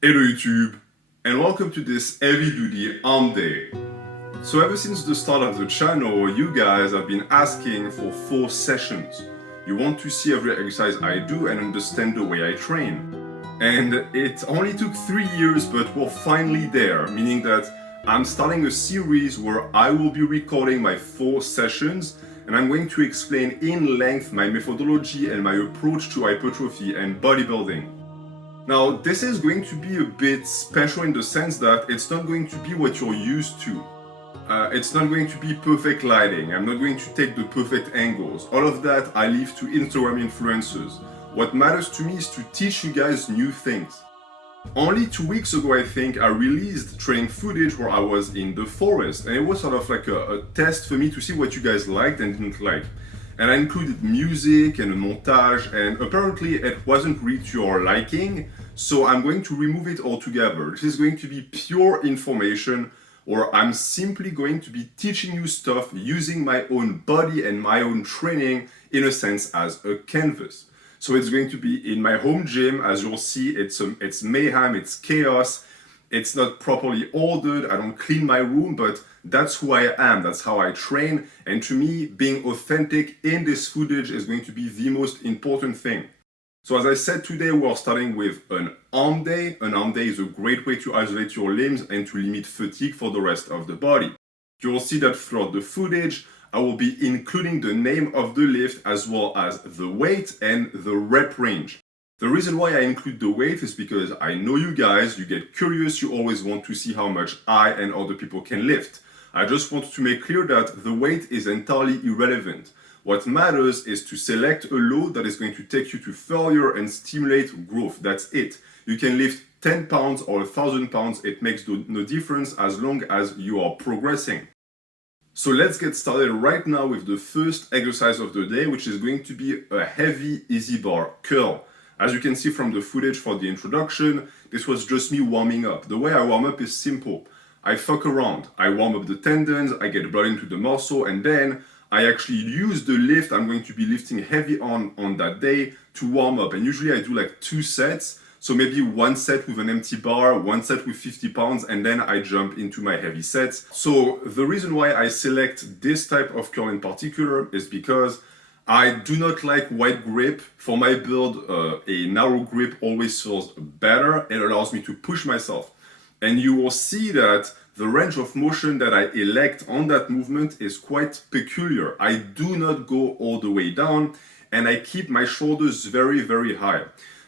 Hello YouTube, and welcome to this heavy-duty arm day. So ever since the start of the channel, you guys have been asking for 4 sessions. You want to see every exercise I do and understand the way I train. And it only took 3 years, but we're finally there, meaning that I'm starting a series where I will be recording my 4 sessions, and I'm going to explain in length my methodology and my approach to hypertrophy and bodybuilding. Now, this is going to be a bit special in the sense that it's not going to be what you're used to. It's not going to be perfect lighting. I'm not going to take the perfect angles. All of that I leave to Instagram influencers. What matters to me is to teach you guys new things. Only 2 weeks ago, I think, I released training footage where I was in the forest, and it was sort of like a test for me to see what you guys liked and didn't like. And I included music and a montage, and apparently it wasn't really to your liking, so I'm going to remove it altogether. This is going to be pure information, or I'm simply going to be teaching you stuff using my own body and my own training, in a sense, as a canvas. So it's going to be in my home gym. As you'll see, it's mayhem, it's chaos, it's not properly ordered, I don't clean my room, but that's who I am, that's how I train, and to me, being authentic in this footage is going to be the most important thing. So as I said, today we're starting with an arm day. An arm day is a great way to isolate your limbs and to limit fatigue for the rest of the body. You will see that throughout the footage, I will be including the name of the lift as well as the weight and the rep range. The reason why I include the weight is because I know you guys, you get curious, you always want to see how much I and other people can lift. I just want to make clear that the weight is entirely irrelevant. What matters is to select a load that is going to take you to failure and stimulate growth. That's it. You can lift 10 pounds or 1,000 pounds, it makes no difference as long as you are progressing. So let's get started right now with the first exercise of the day, which is going to be a heavy easy bar curl. As you can see from the footage for the introduction, this was just me warming up. The way I warm up is simple. I fuck around. I warm up the tendons, I get blood into the muscle, and then I actually use the lift I'm going to be lifting heavy on that day to warm up. And usually I do like 2 sets. So maybe 1 set with an empty bar, 1 set with 50 pounds, and then I jump into my heavy sets. So the reason why I select this type of curl in particular is because I do not like wide grip. For my build, a narrow grip always feels better. It allows me to push myself. And you will see that the range of motion that I elect on that movement is quite peculiar. I do not go all the way down, and I keep my shoulders very, very high.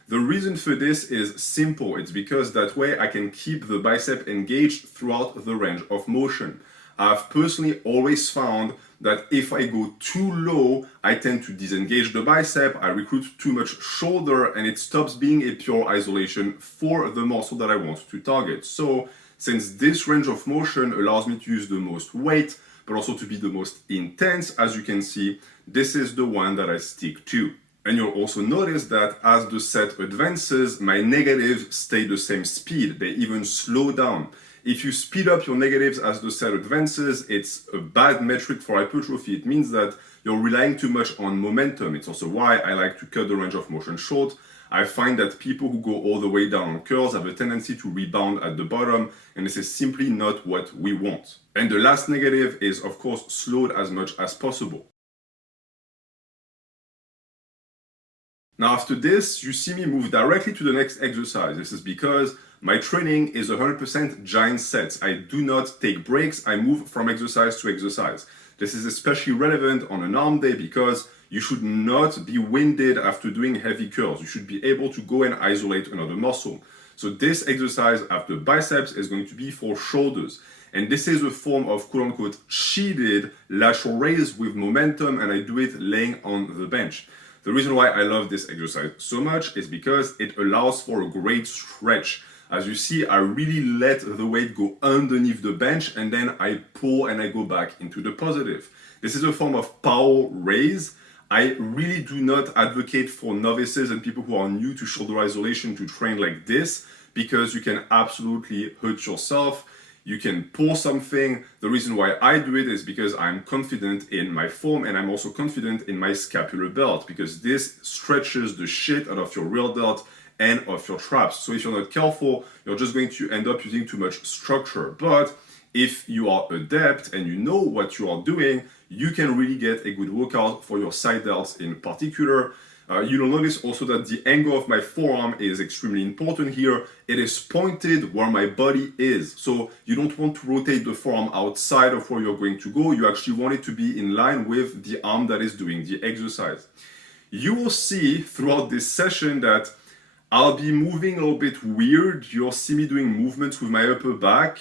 The reason for this is simple. It's because that way I can keep the bicep engaged throughout the range of motion. I've personally always found that if I go too low, I tend to disengage the bicep, I recruit too much shoulder, and it stops being a pure isolation for the muscle that I want to target. So, since this range of motion allows me to use the most weight, but also to be the most intense, as you can see, this is the one that I stick to. And you'll also notice that as the set advances, my negatives stay the same speed. They even slow down. If you speed up your negatives as the set advances, it's a bad metric for hypertrophy. It means that you're relying too much on momentum. It's also why I like to cut the range of motion short. I find that people who go all the way down on curls have a tendency to rebound at the bottom, and this is simply not what we want. And the last negative is, of course, slowed as much as possible. Now after this, you see me move directly to the next exercise. This is because my training is 100% giant sets. I do not take breaks, I move from exercise to exercise. This is especially relevant on an arm day because you should not be winded after doing heavy curls. You should be able to go and isolate another muscle. So this exercise after biceps is going to be for shoulders. And this is a form of quote-unquote cheated lateral raise with momentum, and I do it laying on the bench. The reason why I love this exercise so much is because it allows for a great stretch. As you see, I really let the weight go underneath the bench and then I pull and I go back into the positive. This is a form of power raise. I really do not advocate for novices and people who are new to shoulder isolation to train like this because you can absolutely hurt yourself. You can pull something. The reason why I do it is because I'm confident in my form and I'm also confident in my scapular belt because this stretches the shit out of your rear delt end of your traps. So if you're not careful, you're just going to end up using too much structure. But if you are adept and you know what you are doing, you can really get a good workout for your side delts in particular. You'll notice also that the angle of my forearm is extremely important here. It is pointed where my body is. So you don't want to rotate the forearm outside of where you're going to go. You actually want it to be in line with the arm that is doing the exercise. You will see throughout this session that I'll be moving a little bit weird. You'll see me doing movements with my upper back.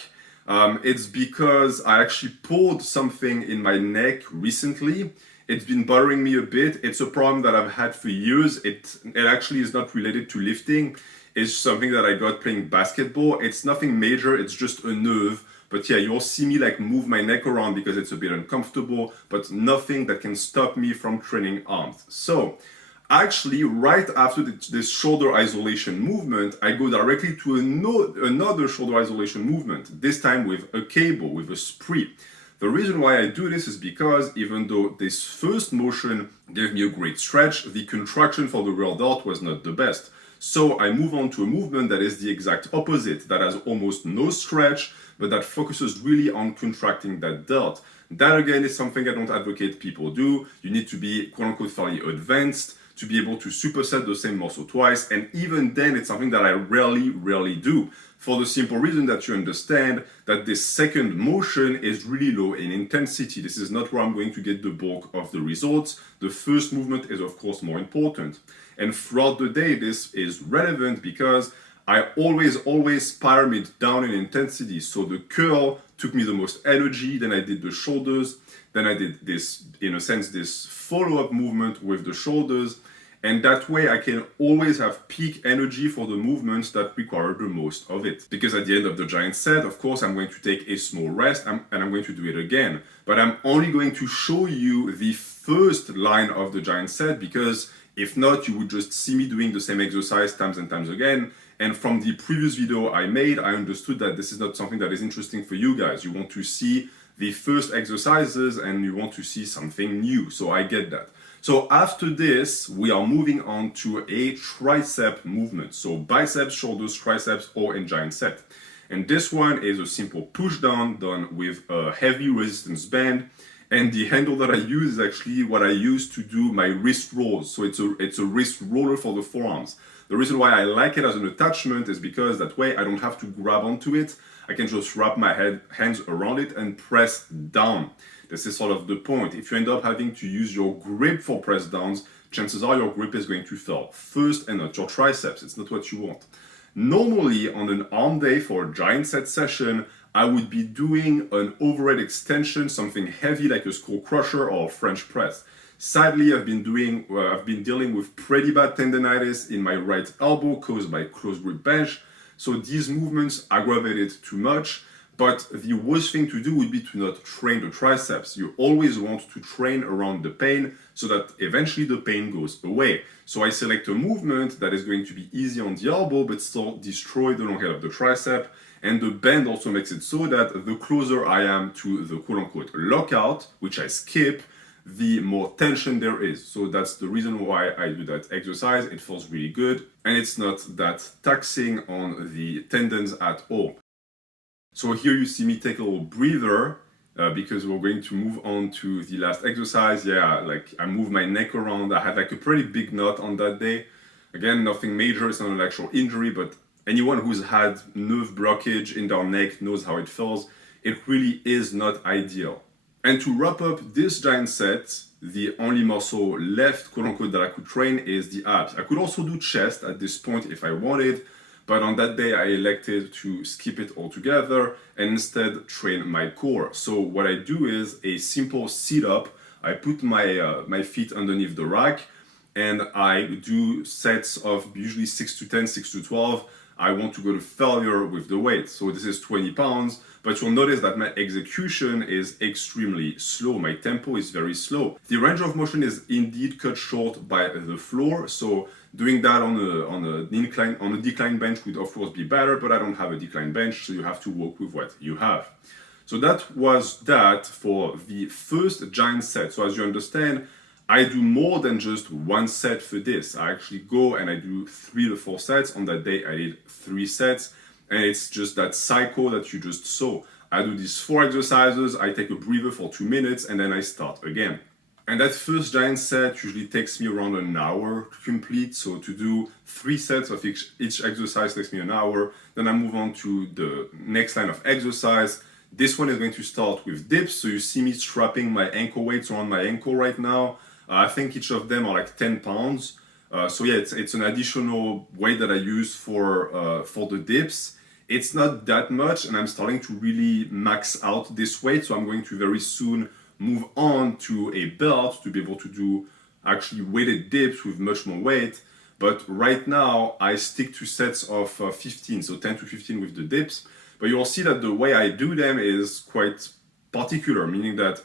It's because I actually pulled something in my neck recently. It's been bothering me a bit. It's a problem that I've had for years. It actually is not related to lifting. It's something that I got playing basketball. It's nothing major, it's just a nerve. But yeah, you'll see me like move my neck around because it's a bit uncomfortable, but nothing that can stop me from training arms. So actually, right after this shoulder isolation movement, I go directly to another shoulder isolation movement, this time with a cable, with a spree. The reason why I do this is because even though this first motion gave me a great stretch, the contraction for the rear delt was not the best. So I move on to a movement that is the exact opposite, that has almost no stretch, but that focuses really on contracting that delt. That again is something I don't advocate people do. You need to be quote-unquote fairly advanced to be able to superset the same muscle twice, and even then it's something that I rarely do, for the simple reason that you understand that this second motion is really low in intensity. This is not where I'm going to get the bulk of the results. The first movement is of course more important. And throughout the day this is relevant because I always pyramid down in intensity. So the curl took me the most energy, then I did the shoulders, then I did this, in a sense, this follow-up movement with the shoulders. And that way I can always have peak energy for the movements that require the most of it. Because at the end of the giant set, of course, I'm going to take a small rest and I'm going to do it again. But I'm only going to show you the first line of the giant set, because if not, you would just see me doing the same exercise times and times again. And from the previous video I made, I understood that this is not something that is interesting for you guys. You want to see the first exercises and you want to see something new. So I get that. So after this, we are moving on to a tricep movement. So biceps, shoulders, triceps, all in giant set. And this one is a simple push down done with a heavy resistance band. And the handle that I use is actually what I use to do my wrist rolls. So it's a wrist roller for the forearms. The reason why I like it as an attachment is because that way I don't have to grab onto it. I can just wrap my hands around it and press down. This is sort of the point. If you end up having to use your grip for press downs, chances are your grip is going to fail first and not your triceps. It's not what you want. Normally on an arm day for a giant set session, I would be doing an overhead extension, something heavy like a skull crusher or a French press. Sadly, I've been dealing with pretty bad tendonitis in my right elbow caused by close grip bench. So these movements aggravated too much. But the worst thing to do would be to not train the triceps. You always want to train around the pain so that eventually the pain goes away. So I select a movement that is going to be easy on the elbow, but still destroy the long head of the tricep. And the bend also makes it so that the closer I am to the quote-unquote lockout, which I skip, the more tension there is. So that's the reason why I do that exercise. It feels really good. And it's not that taxing on the tendons at all. So here you see me take a little breather because we're going to move on to the last exercise. Yeah, like I move my neck around. I had like a pretty big knot on that day. Again, nothing major, it's not an actual injury, but anyone who's had nerve blockage in their neck knows how it feels. It really is not ideal. And to wrap up this giant set, the only muscle left, quote unquote, that I could train is the abs. I could also do chest at this point if I wanted, but on that day I elected to skip it altogether and instead train my core. So what I do is a simple sit-up. I put my feet underneath the rack and I do sets of usually 6 to 10, 6 to 12. I want to go to failure with the weight. So this is 20 pounds, but you'll notice that my execution is extremely slow. My tempo is very slow. The range of motion is indeed cut short by the floor. So doing that on a decline bench would of course be better, but I don't have a decline bench, so you have to work with what you have. So that was that for the first giant set. So as you understand, I do more than just one set for this. I actually go and I do 3 to 4 sets. On that day, I did 3 sets. And it's just that cycle that you just saw. I do these 4 exercises, I take a breather for 2 minutes, and then I start again. And that first giant set usually takes me around an hour to complete. So to do 3 sets of each exercise takes me an hour. Then I move on to the next line of exercise. This one is going to start with dips. So you see me strapping my ankle weights around my ankle right now. I think each of them are like 10 pounds. So yeah, it's an additional weight that I use for the dips. It's not that much, and I'm starting to really max out this weight. So I'm going to very soon move on to a belt to be able to do actually weighted dips with much more weight. But right now I stick to sets of 15, so 10 to 15 with the dips. But you'll see that the way I do them is quite particular, meaning that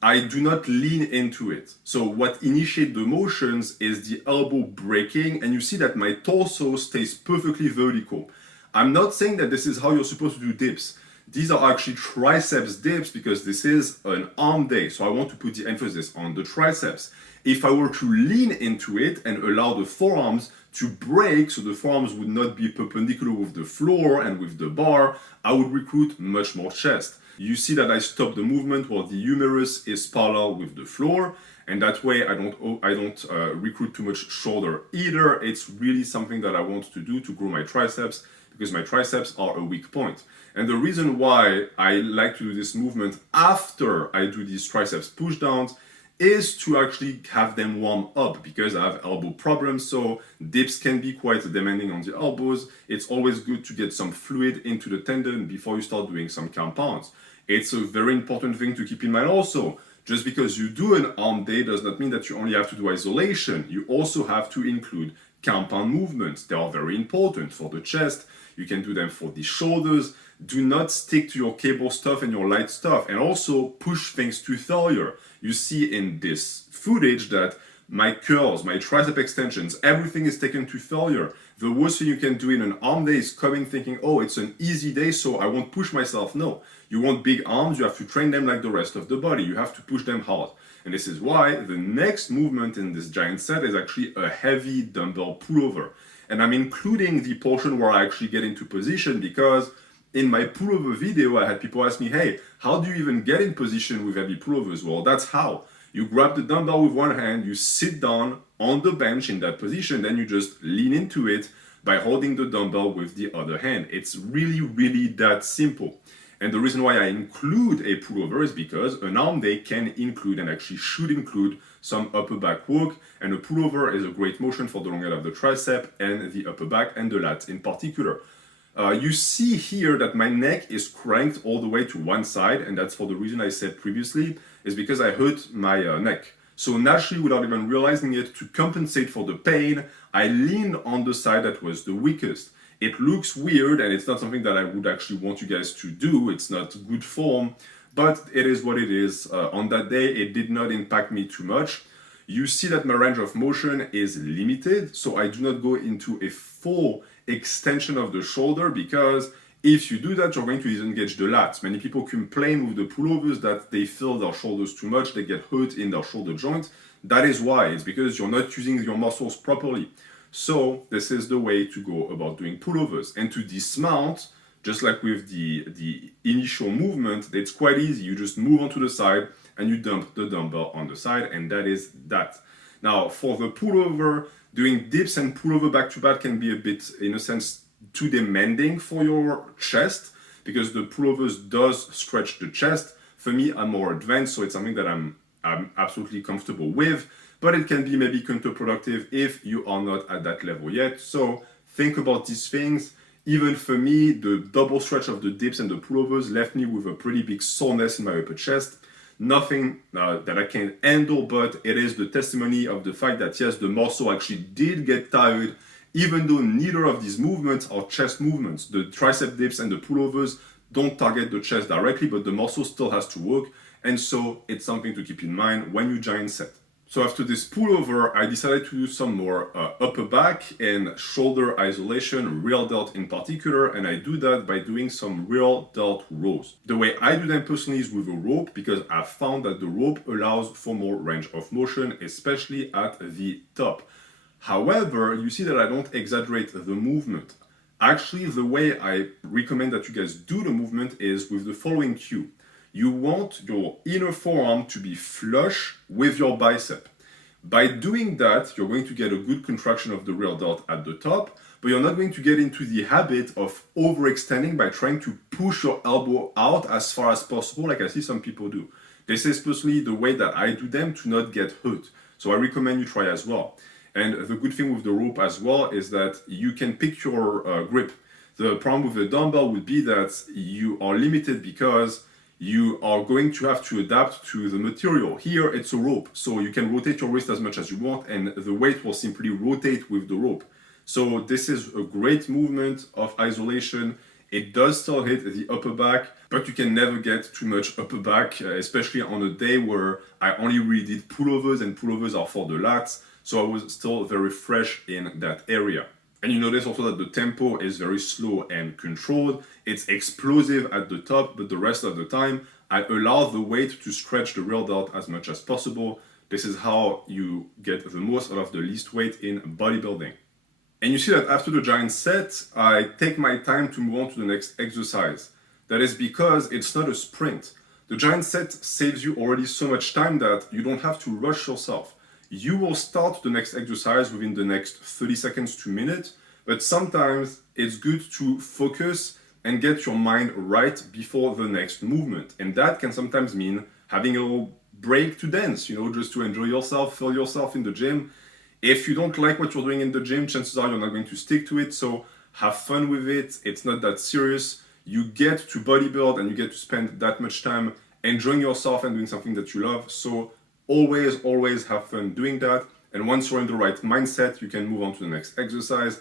I do not lean into it. So what initiates the motions is the elbow breaking, and you see that my torso stays perfectly vertical. I'm not saying that this is how you're supposed to do dips. These are actually triceps dips because this is an arm day. So I want to put the emphasis on the triceps. If I were to lean into it and allow the forearms to break, so the forearms would not be perpendicular with the floor and with the bar, I would recruit much more chest. You see that I stop the movement while the humerus is parallel with the floor, and that way I don't recruit too much shoulder either. It's really something that I want to do to grow my triceps, because my triceps are a weak point. And the reason why I like to do this movement after I do these triceps push downs is to actually have them warm up, because I have elbow problems, so dips can be quite demanding on the elbows. It's always good to get some fluid into the tendon before you start doing some compounds. It's a very important thing to keep in mind also. Just because you do an arm day does not mean that you only have to do isolation. You also have to include compound movements. They are very important for the chest. You can do them for the shoulders. Do not stick to your cable stuff and your light stuff, and also push things to failure. You see in this footage that my curls, my tricep extensions, everything is taken to failure. The worst thing you can do in an arm day is coming thinking, oh, it's an easy day, so I won't push myself. No, you want big arms, you have to train them like the rest of the body. You have to push them hard. And this is why the next movement in this giant set is actually a heavy dumbbell pullover. And I'm including the portion where I actually get into position, because in my pullover video, I had people ask me, hey, how do you even get in position with heavy pullovers? Well, that's how. You grab the dumbbell with one hand, you sit down on the bench in that position, then you just lean into it by holding the dumbbell with the other hand. It's really, really that simple. And the reason why I include a pullover is because an arm day can include, and actually should include, some upper back work, and a pullover is a great motion for the long head of the tricep and the upper back and the lats in particular. You see here that my neck is cranked all the way to one side, and that's for the reason I said previously, is because I hurt my neck. So naturally, without even realizing it, to compensate for the pain, I leaned on the side that was the weakest. It looks weird, and it's not something that I would actually want you guys to do. It's not good form, but it is what it is. On that day, it did not impact me too much. You see that my range of motion is limited, so I do not go into a full extension of the shoulder, because if you do that, you're going to disengage the lats. Many people complain with the pullovers that they feel their shoulders too much, they get hurt in their shoulder joint. That is why. It's because you're not using your muscles properly. So this is the way to go about doing pullovers. And to dismount, just like with the initial movement, it's quite easy. You just move onto the side and you dump the dumbbell on the side, and that is that. Now, for the pullover, doing dips and pullover back to back can be a bit, in a sense, too demanding for your chest, because the pullovers does stretch the chest. For me, I'm more advanced, so it's something that I'm absolutely comfortable with, but it can be maybe counterproductive if you are not at that level yet. So think about these things. Even for me, the double stretch of the dips and the pullovers left me with a pretty big soreness in my upper chest. Nothing that I can handle, but it is the testimony of the fact that yes, the muscle actually did get tired, even though neither of these movements are chest movements. The tricep dips and the pullovers don't target the chest directly, but the muscle still has to work. And so it's something to keep in mind when you giant set. So after this pullover, I decided to do some more upper back and shoulder isolation, rear delt in particular, and I do that by doing some rear delt rows. The way I do them personally is with a rope, because I found that the rope allows for more range of motion, especially at the top. However, you see that I don't exaggerate the movement. Actually, the way I recommend that you guys do the movement is with the following cue. You want your inner forearm to be flush with your bicep. By doing that, you're going to get a good contraction of the rear delt at the top, but you're not going to get into the habit of overextending by trying to push your elbow out as far as possible, like I see some people do. This is personally the way that I do them to not get hurt. So I recommend you try as well. And the good thing with the rope as well is that you can pick your grip. The problem with the dumbbell would be that you are limited because you are going to have to adapt to the material. Here it's a rope, so you can rotate your wrist as much as you want and the weight will simply rotate with the rope. So this is a great movement of isolation. It does still hit the upper back, but you can never get too much upper back, especially on a day where I only really did pullovers, and pullovers are for the lats, so I was still very fresh in that area. And you notice also that the tempo is very slow and controlled. It's explosive at the top, but the rest of the time, I allow the weight to stretch the rear delt as much as possible. This is how you get the most out of the least weight in bodybuilding. And you see that after the giant set, I take my time to move on to the next exercise. That is because it's not a sprint. The giant set saves you already so much time that you don't have to rush yourself. You will start the next exercise within the next 30 seconds to a minute, but sometimes it's good to focus and get your mind right before the next movement. And that can sometimes mean having a little break to dance, just to enjoy yourself, feel yourself in the gym. If you don't like what you're doing in the gym, chances are you're not going to stick to it, so have fun with it. It's not that serious. You get to bodybuild and you get to spend that much time enjoying yourself and doing something that you love, so always have fun doing that. And once you're in the right mindset, you can move on to the next exercise.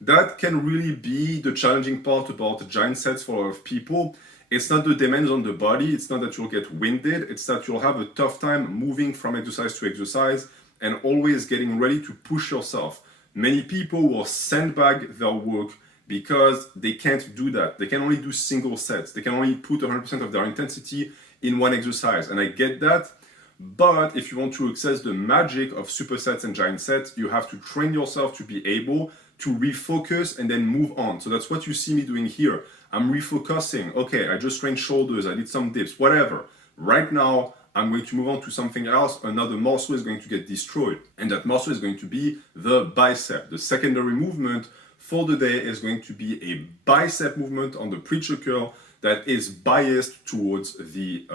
That can really be the challenging part about giant sets for a lot of people. It's not the demands on the body, it's not that you'll get winded, it's that you'll have a tough time moving from exercise to exercise and always getting ready to push yourself. Many people will sandbag their work because they can't do that. They can only do single sets. They can only put 100% of their intensity in one exercise. And I get that. But if you want to access the magic of supersets and giant sets, you have to train yourself to be able to refocus and then move on. So that's what you see me doing here. I'm refocusing. Okay, I just trained shoulders, I did some dips, whatever. Right now, I'm going to move on to something else. Another muscle is going to get destroyed. And that muscle is going to be the bicep. The secondary movement for the day is going to be a bicep movement on the preacher curl that is biased towards the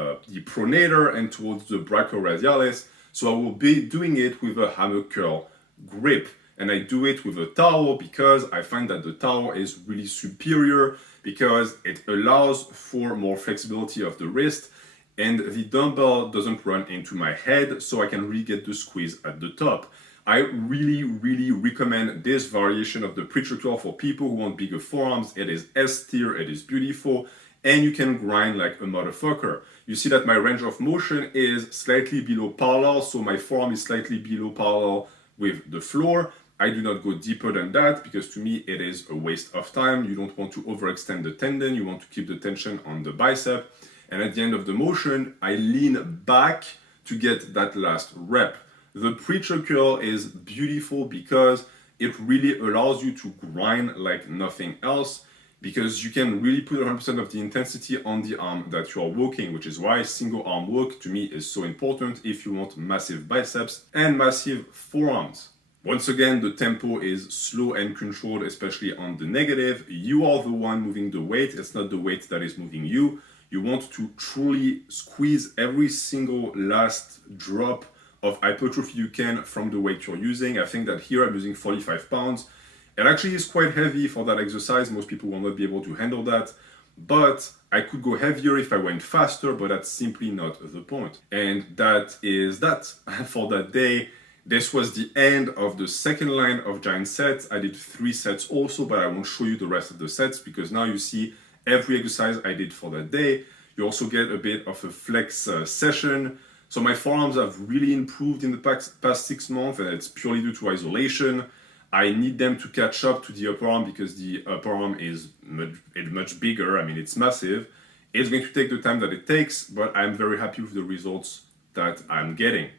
pronator and towards the brachioradialis. So I will be doing it with a hammer curl grip. And I do it with a towel because I find that the towel is really superior because it allows for more flexibility of the wrist and the dumbbell doesn't run into my head, so I can really get the squeeze at the top. I really recommend this variation of the preacher curl for people who want bigger forearms. It is S tier, it is beautiful, and you can grind like a motherfucker. You see that my range of motion is slightly below parallel, so my forearm is slightly below parallel with the floor. I do not go deeper than that because to me it is a waste of time. You don't want to overextend the tendon, you want to keep the tension on the bicep. And at the end of the motion, I lean back to get that last rep. The preacher curl is beautiful because it really allows you to grind like nothing else because you can really put 100% of the intensity on the arm that you are working, which is why single arm work to me is so important if you want massive biceps and massive forearms. Once again, the tempo is slow and controlled, especially on the negative. You are the one moving the weight, it's not the weight that is moving you. You want to truly squeeze every single last drop of hypertrophy you can from the weight you're using. I think that here I'm using 45 pounds. It actually is quite heavy for that exercise. Most people will not be able to handle that. But I could go heavier if I went faster, but that's simply not the point. And that is that for that day. This was the end of the second line of giant sets. I did 3 sets also, but I won't show you the rest of the sets because now you see every exercise I did for that day. You also get a bit of a flex session. So my forearms have really improved in the past 6 months, and it's purely due to isolation. I need them to catch up to the upper arm because the upper arm is much bigger. I mean, it's massive. It's going to take the time that it takes, but I'm very happy with the results that I'm getting.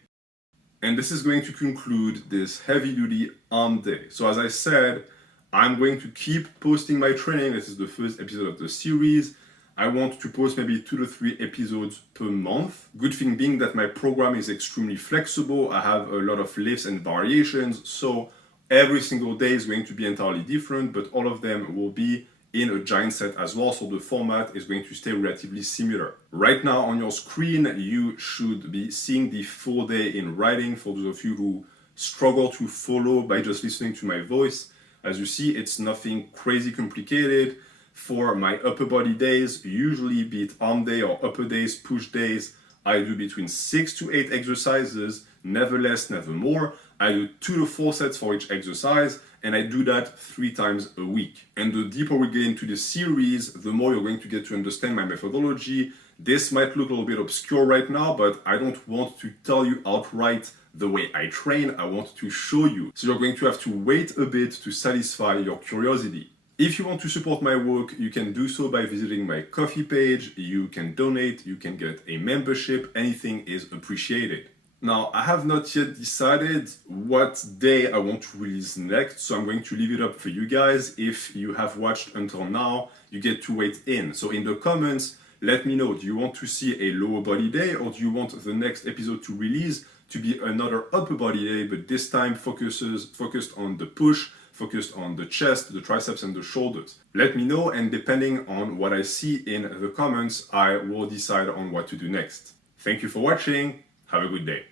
And this is going to conclude this heavy duty arm day. So as I said, I'm going to keep posting my training. This is the first episode of the series. I want to post maybe 2 to 3 episodes per month. Good thing being that my program is extremely flexible. I have a lot of lifts and variations. So every single day is going to be entirely different, but all of them will be in a giant set as well, so the format is going to stay relatively similar. Right now on your screen, you should be seeing the 4-day in writing for those of you who struggle to follow by just listening to my voice. As you see, it's nothing crazy complicated. For my upper body days, usually be it arm day or upper days, push days, I do between 6 to 8 exercises, never less, never more. I do 2 to 4 sets for each exercise, and I do that 3 times a week. And the deeper we get into the series, the more you're going to get to understand my methodology. This might look a little bit obscure right now, but I don't want to tell you outright the way I train. I want to show you. So you're going to have to wait a bit to satisfy your curiosity. If you want to support my work, you can do so by visiting my Ko-fi page. You can donate, you can get a membership. Anything is appreciated. Now, I have not yet decided what day I want to release next, so I'm going to leave it up for you guys. If you have watched until now, you get to wait in. So in the comments, let me know, do you want to see a lower body day, or do you want the next episode to release to be another upper body day, but this time focused on the push, focused on the chest, the triceps, and the shoulders? Let me know, and depending on what I see in the comments, I will decide on what to do next. Thank you for watching. Have a good day.